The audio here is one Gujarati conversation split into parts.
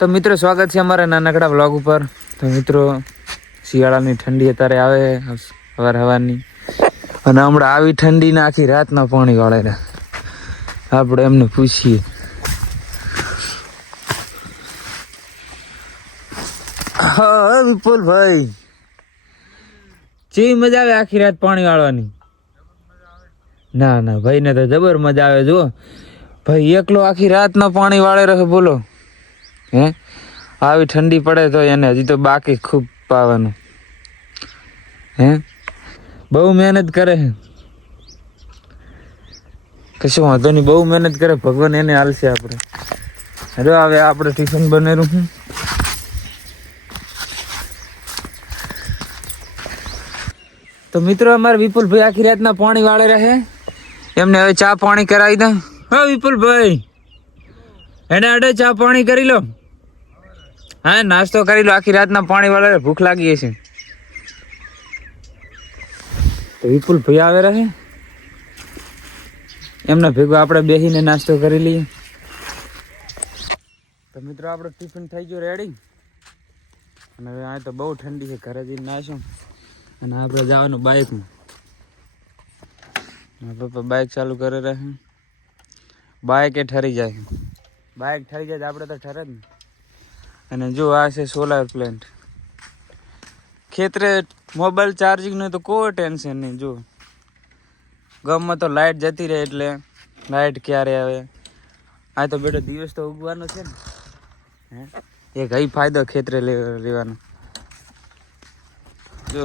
તો મિત્રો સ્વાગત છે અમારા નાનકડા વ્લોગ ઉપર. તો મિત્રો શિયાળાની ઠંડી અત્યારે આવે હવાની, અને હમણાં આવી ઠંડીને આખી રાતના પાણી વાળે આપણે એમને પૂછીએ. હા વિપુલભાઈ, ચી મજા આવે આખી રાત પાણી વાળવાની? ના ના ભાઈ ને તો જબર મજા આવે. જો ભાઈ એકલો આખી રાતના પાણી વાળે રહે, બોલો હે? આવી ઠંડી પડે તો એને હજી તો બાકી ખૂબ પાવાનું હે. બહુ મહેનત કરે છે, કશું વાંધો નહીં, બહુ મહેનત કરે. ભગવાન એને હાલશે. આપણે હવે આપણે ટિફિન બનેલું હું. તો મિત્રો અમારે વિપુલભાઈ આખી રાતના પાણી વાળે રહે, એમને હવે ચા પાણી કરાવી દઉં. હા વિપુલભાઈ, એને અડે ચા પાણી કરી લો. હા નાસ્તો કરી લો, આખી રાતના પાણી વાળે ભૂખ લાગી છે. તો વિપુલભાઈ આવે રહે, એમના ભેગો આપણે બેસીને નાસ્તો કરી લઈએ. તો મિત્રો આપણો ટિફિન થઈ ગયો રેડી, અને હવે આ તો બહુ ઠંડી છે, ઘરે જઈને નાશું. અને આપણે જવાનું બાઇકમાં. પપ્પા બાઇક ચાલુ કરે રહે, બાઇક એ ઠરી જાય. બાઇક ઠરી જાય આપણે તો ઠરે જ ને. અને જો આ છે સોલાર પ્લાન્ટ. ખેતરે મોબાઈલ ચાર્જિંગનું તો કોઈ ટેન્શન નહીં. જો ગામમાં તો લાઇટ જતી રહે, એટલે લાઇટ ક્યારે આવે. આ તો બેટો દિવસ તો ઉગવાનો છે ને, હે એક કઈ ફાયદો ખેતરે લેવાનો. જો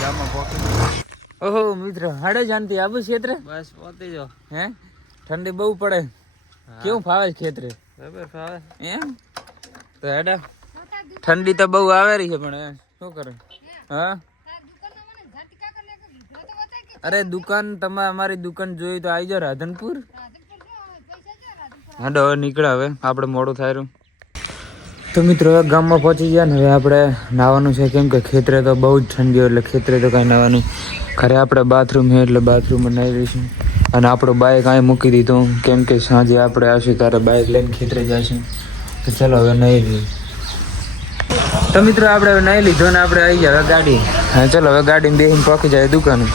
ગામમાં પહોંચી. ઓહો મિત્ર, હાડે જાણતી આબુ ક્ષેત્રે બસ પહોંચી જાઓ. હે ઠંડી બહુ પડે, કેવું ફાવે ખેતરે? બરાબર ફાવે એમ. તો હેડા ઠંડી તો બહુ આવે રહી છે, પણ શું કરે? હા અરે દુકાન અમારી દુકાન જોઈ તો આવી જાઓ રાધનપુર. હેડો હવે નીકળે, હવે આપણે મોડું થાય રહ્યું. તો મિત્રો હવે ગામમાં પહોંચી ગયા ને હવે આપણે નાવાનું છે, કેમ કે ખેતરે તો બહુ જ ઠંડી હોય, એટલે ખેતરે તો કાંઈ નાવાનું. ખરે આપણે બાથરૂમ છે એટલે બાથરૂમમાં નાહી લઈશું. અને આપણું બાઇક અહીં મૂકી દીધું, કેમ કે સાંજે આપણે આવશું ત્યારે બાઇક લઈને ખેતરે જઈશું. તો ચાલો હવે નાહી લઈએ. તો મિત્રો આપણે હવે નાહી લીધો ને આપણે આવી ગયા હવે ગાડી. હા ચાલો હવે ગાડીમાં બેસીને પહોંચી જાય દુકાને.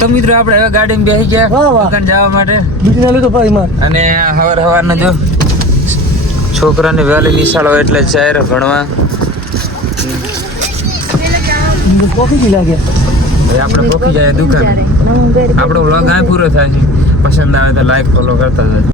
તો મિત્રો આપણે હવે ગાડીમાં બેસી ગયા દુકાન જવા માટે. અને સવારના જો છોકરાને વહેલી નિશાળ હોય એટલે ચાર ભણવા. આપણે પહોંચી જાય દુકાન. આપણો વ્લોગ આ પૂરો થાય છે. પસંદ આવે તો લાઈક ફોલો કરતા જાય.